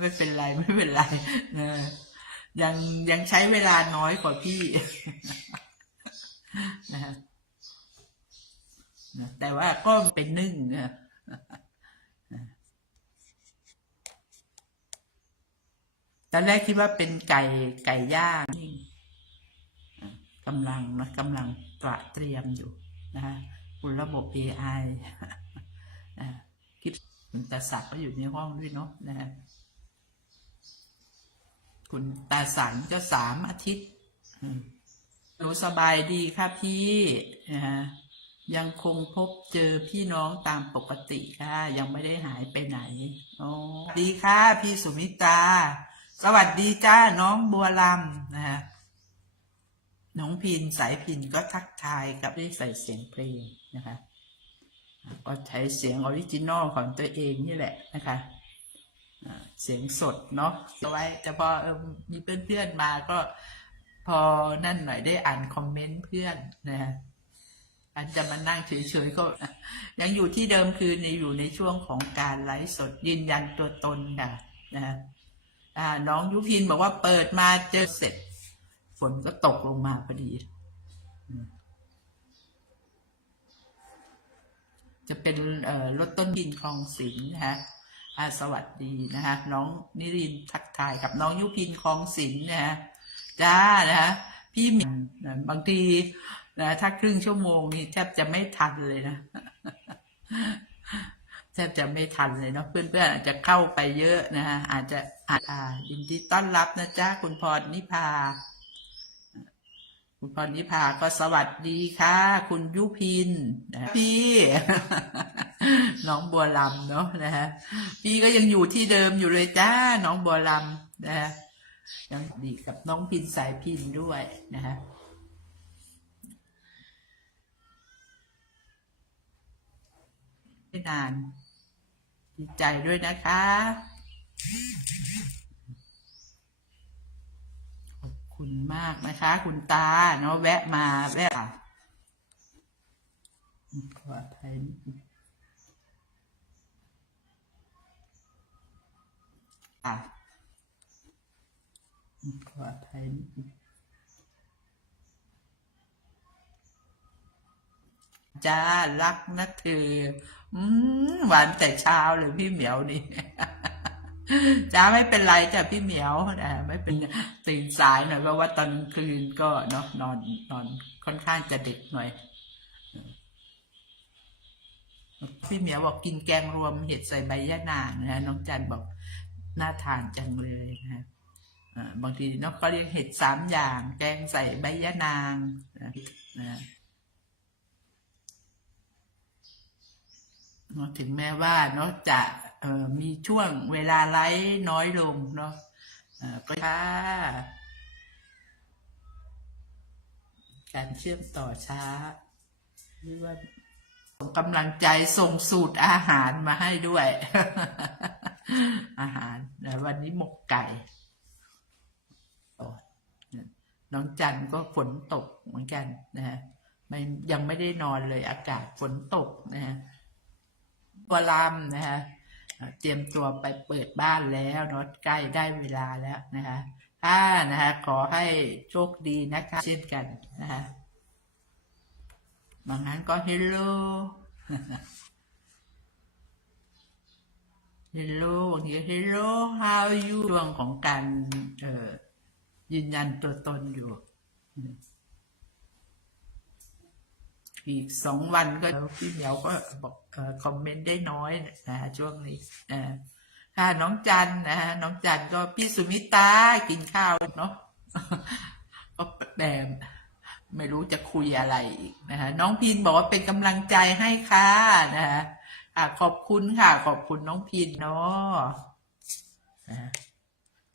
ไม่เป็นไรไม่เป็นไรนะยังยังใช้เวลาน้อยกว่าพี่นะฮะแต่ว่าก็เป็นนึ่งนะตอนแรกคิดว่าเป็นไก่ไก่ย่างนี่กำลังนะกำลังตระเตรียมอยู่นะฮะคุณระบบ AI อ่าคิดคุณตาศักก็อยู่ในห้องด้วยเนาะนะฮะ คุณตาสันก็สามอาทิตย์หนูสบายดีค่ะพี่นะฮะยังคงพบเจอพี่น้องตามปกติค่ะ ยังไม่ได้หายไปไหนโอ้ดีค่ะพี่สุมิตา สวัสดีจ้าน้องบัวลำนะฮะน้องพินสายพินก็ทักทายกับได้ใส่เสียงเพลงนะคะ ก็ใช้เสียงออริจินอลของตัวเองนี่แหละนะคะ เสียงสดเนาะเอาไว้ แต่พอเออมีเพื่อนๆมาก็พอนั่นหน่อยได้อ่านคอมเมนต์เพื่อนนะฮะอันจะมานั่งเฉยๆก็ ยังอยู่ที่เดิมคือในอยู่ในช่วงของการไลฟ์สดยืนยันตัวตนค่ะนะฮะอ่าน้องยุพินบอกว่าเปิดมาเจอเสร็จ ฝนก็ตกลงมาพอดี จะเป็นรถต้นดินคลองสิงห์นะฮะ สวัสดีนะฮะน้องนิรินทักทายกับน้องยุพินคลองสิงห์นะฮะจ้านะฮะพี่หมินนะบางทีนะถ้าครึ่งชั่วโมงนี่แทบจะไม่ทันเลยนะแทบจะไม่ทันเลยเนาะเพื่อนๆอาจจะเข้าไปเยอะนะฮะอาจจะอาจอ่ายินดีต้อนรับนะจ๊ะคุณพรนิพา คุณพรนิพาก็สวัสดีค่ะ คุณยุพินนะพี่ น้องบัวลำเนาะนะฮะพี่ก็ยังอยู่ที่เดิมอยู่เลยจ้า น้องบัวลำนะฮะยังดีกับน้องพินสายพินด้วยนะฮะไม่นานดีใจด้วยนะคะขอบคุณมากนะคะ คุณตาเนาะแวะมาแวะขออภัย ค่ะขออภัยจ้ารักนะเธออืมหวานแต่เช้าเลยพี่เหมียวนี่จ้าไม่เป็นไรจ้ะพี่เหมียวนะไม่เป็นตื่นสายหน่อยเพราะว่าตอนคืนก็เนาะนอนนอนค่อนข้างจะเด็กหน่อย พี่เหมียวบอกกินแกงรวมเห็ดใส่ใบยะนางนะน้องจันบอก น่าทานจังเลยนะบางทีน้องก็เรียกเห็ดสามอย่าง แกงใส่ใบยะนางนะนะเนาะถึงแม้ว่าเนาะจะมีช่วงเวลาไลฟ์น้อยลงเนาะก็ช้าการเชื่อมต่อช้าหรือว่าส่งกำลังใจส่งสูตรอาหารมาให้ด้วย อาหารแต่วันนี้หมกไก่น้องจันก็ฝนตกเหมือนกันนะฮะไม่ยังไม่ได้นอนเลยอากาศฝนตกนะฮะบัวลำนะฮะเตรียมตัวไปเปิดบ้านแล้วเนาะใกล้ได้เวลาแล้วนะคะถ้านะฮะขอให้โชคดีนะคะเช่นกันนะฮะบางนั้นก็ hello hello บางทีก็ hello how are you ช่วงของการเอ่อยืนยันตัวตนอยู่ อีกสองวันก็พี่เหมียวก็บอกเอ่อคอมเมนต์ได้น้อยนะฮะช่วงนี้นะค่ะน้องจันนะฮะน้องจันก็พี่สุมิตากินข้าวเนาะก็แบบไม่รู้จะคุยอะไรอีกนะฮะน้องพินบอกว่าเป็นกำลังใจให้ค่ะนะฮะ อะขอบคุณค่ะ ขอบคุณน้องพินเนาะนะ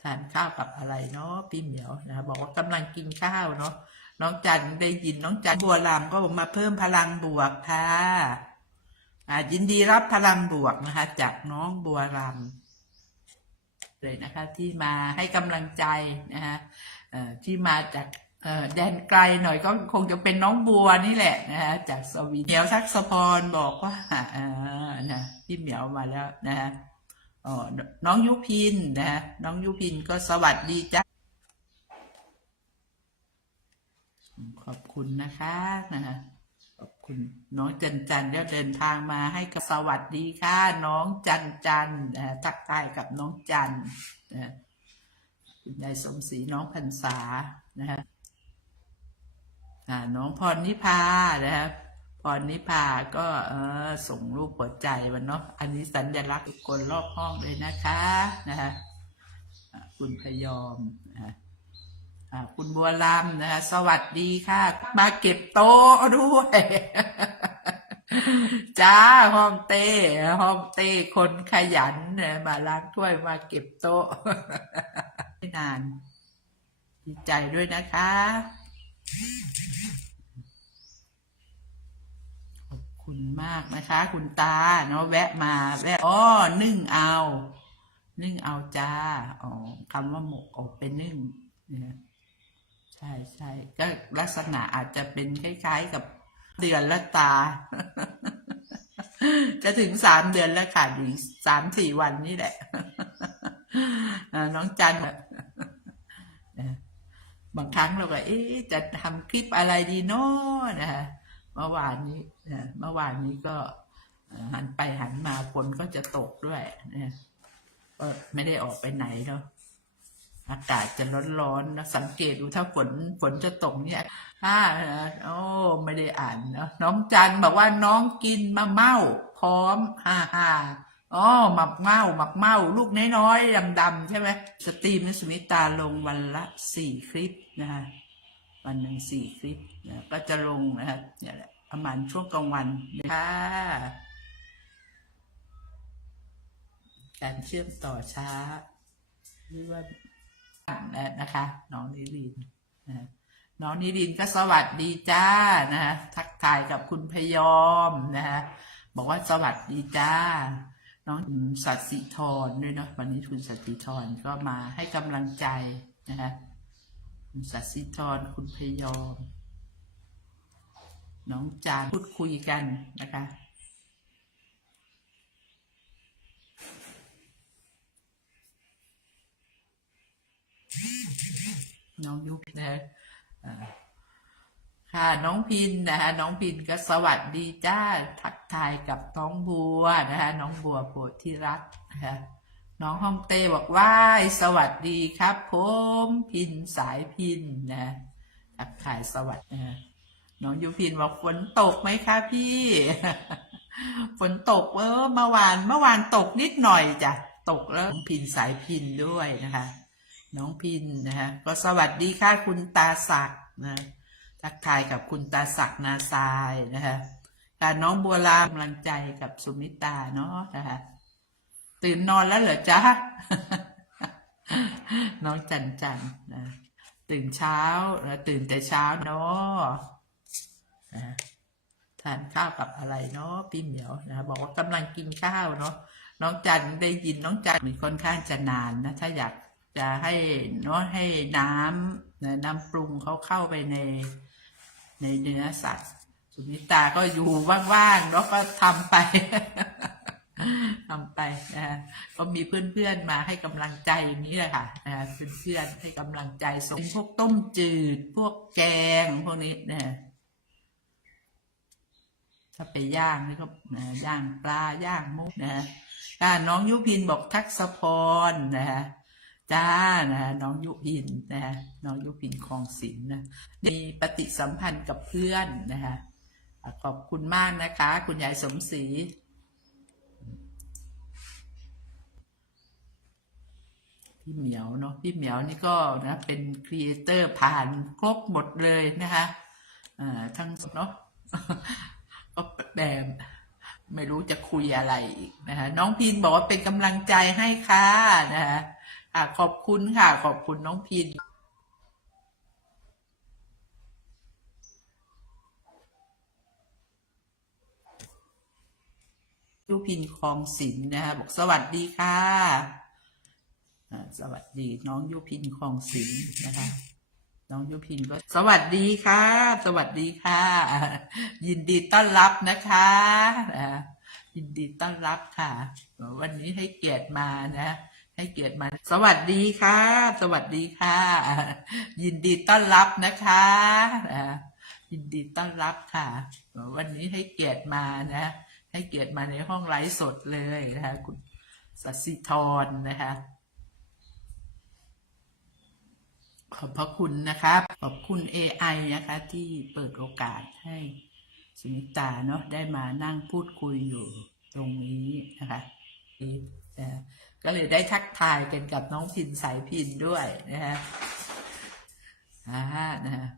ทานข้าวกับอะไรเนาะพี่เหมียวนะบอกว่ากำลังกินข้าวเนาะน้องจันได้ยินน้องจันบัวลำก็มาเพิ่มพลังบวกค่ะอะยินดีรับพลังบวกนะคะ จากน้องบัวลำเลยนะคะ ที่มาให้กำลังใจนะฮะที่มาจาก แดนไกลหน่อยก็คงจะเป็นน้องบัวนี่แหละนะฮะจากสวีเดนเหมียวทักษพรบอกว่าอ่านะพี่เหมียวมาแล้วนะฮะอ๋อน้องยุพินนะฮะน้องยุพินก็สวัสดีจ้าขอบคุณนะคะนะฮะขอบคุณน้องจันจันเดี๋ยวเดินทางมาให้กับสวัสดีค่ะ น้องจันจันนะฮะทักทายกับน้องจันนะฮะคุณยายสมศรีน้องพรรษานะฮะ น้องพรนิพานะครับพรนิพาก็เออส่งรูปหัวใจวันเนาะอันนี้สัญลักษณ์ทุกคนรอบห้องเลยนะคะนะฮะคุณพยอมนะฮะคุณบัวลำนะฮะสวัสดีค่ะ มาเก็บโต๊ะด้วยจ้าห้องเต้ห้องเต้คนขยันนี่ยมาล้างถ้วยมาเก็บโต๊ะไม่นาน ดีใจด้วยนะคะ ขอบคุณมากนะคะ คุณตาเนาะแวะมาแวะอ๋อนึ่งเอา นึ่งเอาจ้าอ๋อคำว่าหมกออกเป็นนึ่งนะใช่ใช่ก็ลักษณะอาจจะเป็นคล้ายๆกับเดือนละตา จะถึงสามเดือนแล้วค่ะอีกสามสี่วันนี่แหละน้องจัน บางครั้งเราก็เอ๊ะจะทำคลิปอะไรดีเนาะนะฮะเมื่อวานนี้นะเมื่อวานนี้ก็หันไปหันมาฝนก็จะตกด้วยนะก็ไม่ได้ออกไปไหนเนาะอากาศจะร้อนๆนะสังเกตดูถ้าฝนฝนจะตกเนี่ยถ้าโอ้ไม่ได้อ่านเนาะน้องจันบอกว่าน้องกินมะเม่าพร้อมฮ่าฮ่า อ๋อหมักเมาหมักเมาลูกน้อยๆดำๆใช่ไหมสตรีมนสมิตาลงวันละสี่คลิปนะฮะวันหนึ่งสี่คลิปนะก็จะลงนะครับเนี่ยแหละประมาณช่วงกลางวันค่ะการเชื่อมต่อช้าหรือว่านะคะ น้องนิรินนะน้องนิรินก็สวัสดีจ้านะฮะทักทายกับคุณพยอมนะฮะบอกว่าสวัสดีจ้า น้องสัตย์สิธรด้วยเนาะวันนี้คุณสัตย์สิธรก็มาให้กำลังใจนะฮะคุณสัตย์สิธรคุณพยอม น้องจานพูดคุยกันนะคะน้องยุบนะฮะอ่าค่ะน้องพินนะฮะน้องพินก็สวัสดีจ้าทัก ทายกับน้องบัวนะฮะน้องบัวโพธิรัตน์นะฮะน้องห้องเต้บอกว่าสวัสดีครับ ผมพินสายพินนะทักทายสวัสดีนะฮะน้องยุพินบอกฝนตกไหมคะพี่ฝนตกเออเมื่อวานเมื่อวานตกนิดหน่อยจ้ะตกแล้วน้องพินสายพินด้วยนะคะ น้องพินนะฮะก็สวัสดีค่ะคุณตาศักนะทักทายกับคุณตาศักนาซายนะฮะ การน้องบัวลากำลังใจกับสุมิตาเนาะนะคะตื่นนอนแล้วเหรอจ๊ะ น้องจันจันนะตื่นเช้าแล้วตื่นแต่เช้าเนาะนะทานข้าวกับอะไรเนาะพี่เหมียวนะบอกว่ากำลังกินข้าวเนาะน้องจันได้ยินน้องจันมีค่อนข้างจะนานนะ ถ้าอยากจะให้เนาะให้น้ำนะน้ำปรุงเขาเข้าไปในในเนื้อสัตว์ สุนิตาก็อยู่ว่างๆแล้วก็ทำไปทำไปนะก็มีเพื่อนๆมาให้กำลังใจอย่างนี้แหละค่ะนะเพื่อนๆให้กำลังใจส่งพวกต้มจืด พวกแกงพวกนี้นะถ้าไปย่างนี่ก็นะย่างปลาย่างมุกนะน้องยุพินบอกทักษพรนะฮะจ้านะน้องยุพินนะน้องยุพินคลองศิลป์นะมีปฏิสัมพันธ์กับเพื่อนนะคะ ขอบคุณมากนะคะ คุณยายสมศรีพี่เหมียวเนาะพี่เหมียวนี่ก็นะเป็นครีเอเตอร์ผ่านครบหมดเลยนะคะอ่าทั้งเนาะก็แต่ไม่รู้จะคุยอะไรอีกนะคะน้องพินบอกว่าเป็นกำลังใจให้ค่ะนะคะค่ะขอบคุณค่ะ ขอบคุณน้องพิน ยูพินคลองศิลป์นะคะบอกสวัสดีค่ะสวัสดีน้องยุพินคลองศิลป์นะคะ น้องยุพินก็สวัสดีค่ะ สวัสดีค่ะ ยินดีต้อนรับนะคะยินดีต้อนรับค่ะ วันนี้ให้เกียรติมานะ ให้เกียรติมา สวัสดีค่ะ สวัสดีค่ะ ยินดีต้อนรับนะคะยินดีต้อนรับค่ะ วันนี้ให้เกียรติมานะ ให้เกียรติมาในห้องไลฟ์สดเลยนะคะคุณสัสิธรนะคะ ขอบพระคุณนะครับขอบคุณ AI นะคะที่เปิดโอกาสให้สุนิตาเนาะได้มานั่งพูดคุยอยู่ตรงนี้นะคะก็เลยได้ทักทายกันกับน้องพินสายพินด้วยนะฮะอ่านะ